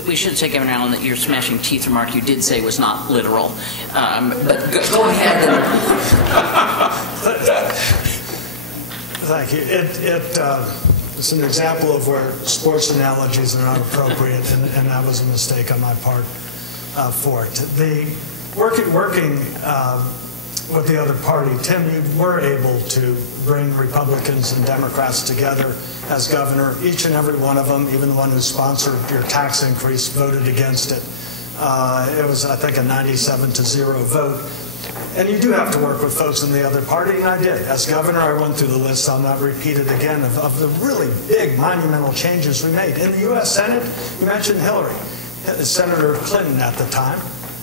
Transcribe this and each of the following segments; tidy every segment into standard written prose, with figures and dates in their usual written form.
we should say, Governor Allen, that your smashing teeth remark you did say was not literal. But go ahead. Thank you. It's an example of where sports analogies are not appropriate, and that was a mistake on my part for it. Working with the other party, Tim, you were able to bring Republicans and Democrats together as governor. Each and every one of them, even the one who sponsored your tax increase, voted against it. It was, I think, a 97-0 vote. And you do have to work with folks in the other party, and I did. As governor, I went through the list. I'll not repeat it again, of the really big, monumental changes we made. In the U.S. Senate, you mentioned Hillary. Senator Clinton at the time,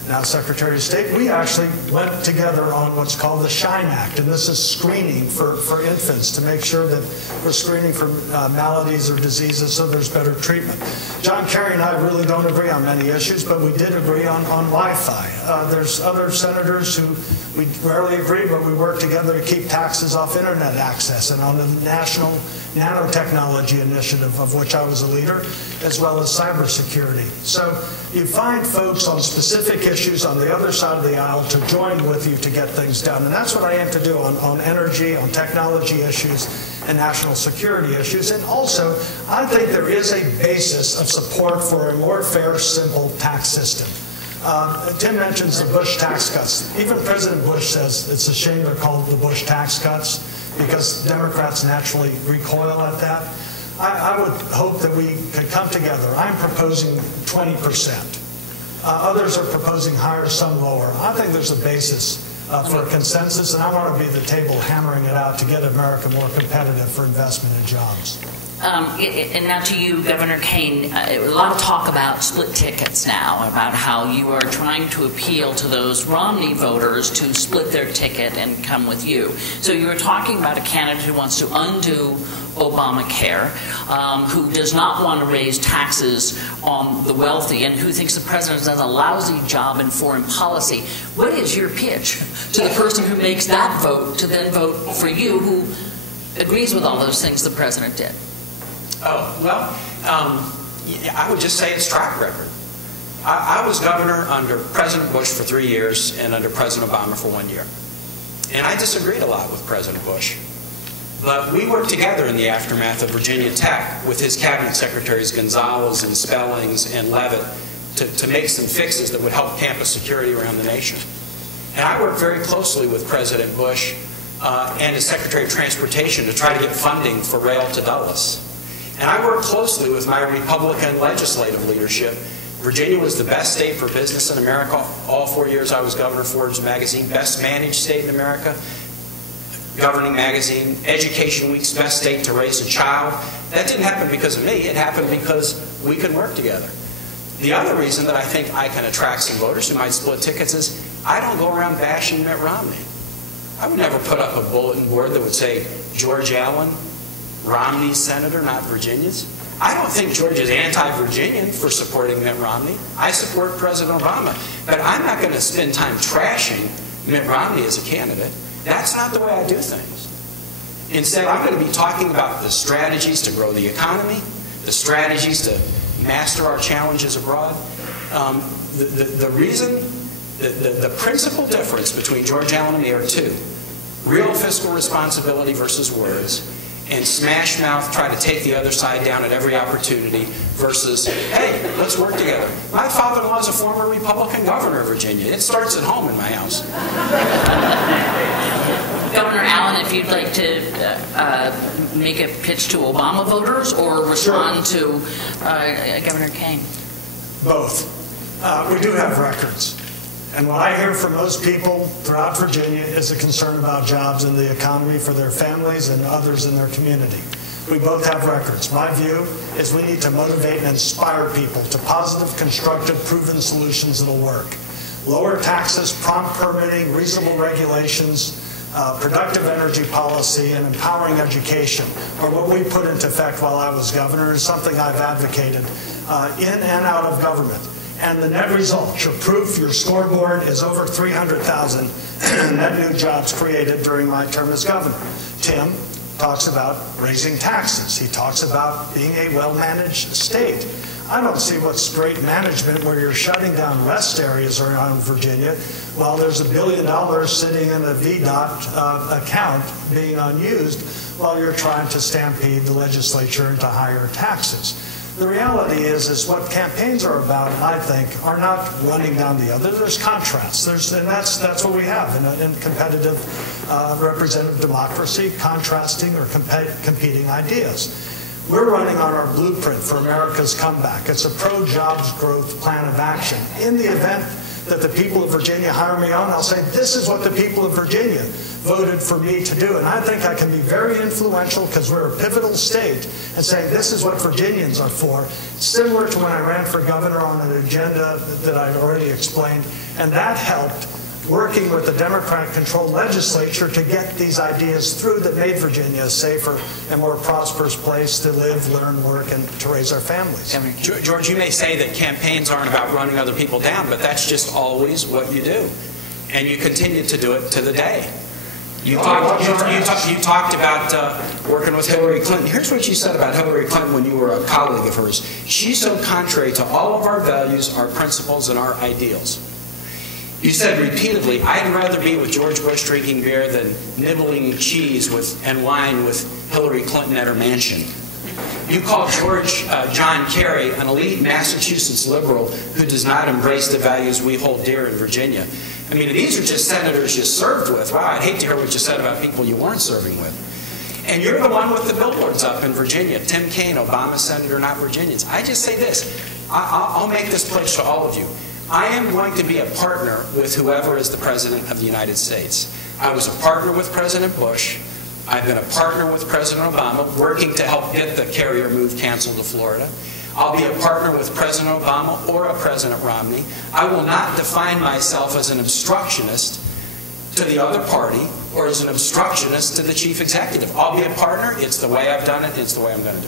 now Secretary of State, we actually went together on what's called the SHINE Act, and this is screening for infants to make sure that we're screening for maladies or diseases so there's better treatment. John Kerry and I really don't agree on many issues, but we did agree on Wi-Fi. There's other senators who we rarely agree, but we work together to keep taxes off internet access and on the National Nanotechnology Initiative, of which I was a leader, as well as cybersecurity. So you find folks on specific issues on the other side of the aisle to join with you to get things done. And that's what I aim to do on energy, on technology issues, and national security issues. And also, I think there is a basis of support for a more fair, simple tax system. Tim mentions the Bush tax cuts. Even President Bush says it's a shame they're called the Bush tax cuts, because Democrats naturally recoil at that. I would hope that we could come together. I'm proposing 20%. Others are proposing higher, some lower. I think there's a basis for a consensus, and I want to be at the table hammering it out to get America more competitive for investment and jobs. And now to you, Governor Kaine, a lot of talk about split tickets now, about how you are trying to appeal to those Romney voters to split their ticket and come with you. So you were talking about a candidate who wants to undo Obamacare, who does not want to raise taxes on the wealthy, and who thinks the president does a lousy job in foreign policy. What is your pitch to the person who makes that vote to then vote for you, who agrees with all those things the president did? Oh, well, I would just say it's track record. I was governor under President Bush for 3 years and under President Obama for 1 year. And I disagreed a lot with President Bush. But we worked together in the aftermath of Virginia Tech with his cabinet secretaries Gonzalez and Spellings and Levitt to make some fixes that would help campus security around the nation. And I worked very closely with President Bush and his Secretary of Transportation to try to get funding for rail to Dulles. And I worked closely with my Republican legislative leadership. Virginia was the best state for business in America. All 4 years I was governor, Forbes magazine, best managed state in America. Governing magazine, Education Week's best state to raise a child. That didn't happen because of me. It happened because we could work together. The other reason that I think I can attract some voters who might split tickets is I don't go around bashing Mitt Romney. I would never put up a bulletin board that would say, George Allen, Romney's senator, not Virginia's. I don't think George is anti-Virginian for supporting Mitt Romney. I support President Obama. But I'm not going to spend time trashing Mitt Romney as a candidate. That's not the way I do things. Instead, I'm going to be talking about the strategies to grow the economy, the strategies to master our challenges abroad. The principal difference between George Allen and me are two: real fiscal responsibility versus words, and smash mouth, try to take the other side down at every opportunity, versus, hey, let's work together. My father-in-law is a former Republican governor of Virginia. It starts at home in my house. Governor Allen, if you'd like to make a pitch to Obama voters or respond to Governor Kaine. Both. We do have records. And what I hear from most people throughout Virginia is a concern about jobs and the economy for their families and others in their community. We both have records. My view is we need to motivate and inspire people to positive, constructive, proven solutions that'll work. Lower taxes, prompt permitting, reasonable regulations, productive energy policy, and empowering education are what we put into effect while I was governor, and something I've advocated in and out of government. And the net result, your proof, your scoreboard, is over 300,000 net new jobs created during my term as governor. Tim talks about raising taxes. He talks about being a well-managed state. I don't see what's great management where you're shutting down rest areas around Virginia while there's $1 billion sitting in a VDOT account being unused while you're trying to stampede the legislature into higher taxes. The reality is what campaigns are about, I think, are not running down the other. There's contrasts. And that's what we have in competitive representative democracy, contrasting or competing ideas. We're running on our blueprint for America's comeback. It's a pro-jobs growth plan of action. In the event that the people of Virginia hire me on, I'll say, this is what the people of Virginia voted for me to do. And I think I can be very influential because we're a pivotal state and saying this is what Virginians are for, similar to when I ran for governor on an agenda that I'd already explained. And that helped working with the Democrat-controlled legislature to get these ideas through that made Virginia a safer and more prosperous place to live, learn, work, and to raise our families. George, you may say that campaigns aren't about running other people down, but that's just always what you do. And you continue to do it to the day. You talked about working with Hillary Clinton. Here's what you said about Hillary Clinton when you were a colleague of hers. She's so contrary to all of our values, our principles, and our ideals. You said repeatedly, I'd rather be with George Bush drinking beer than nibbling cheese and wine with Hillary Clinton at her mansion. You called John Kerry an elite Massachusetts liberal who does not embrace the values we hold dear in Virginia. I mean, these are just senators you served with. Wow, I'd hate to hear what you said about people you weren't serving with. And you're the one with the billboards up in Virginia. Tim Kaine, Obama senator, not Virginians. I just say this. I'll make this pledge to all of you. I am going to be a partner with whoever is the President of the United States. I was a partner with President Bush. I've been a partner with President Obama, working to help get the carrier move canceled to Florida. I'll be a partner with President Obama or a President Romney. I will not define myself as an obstructionist to the other party or as an obstructionist to the chief executive. I'll be a partner. It's the way I've done it. It's the way I'm going to do it.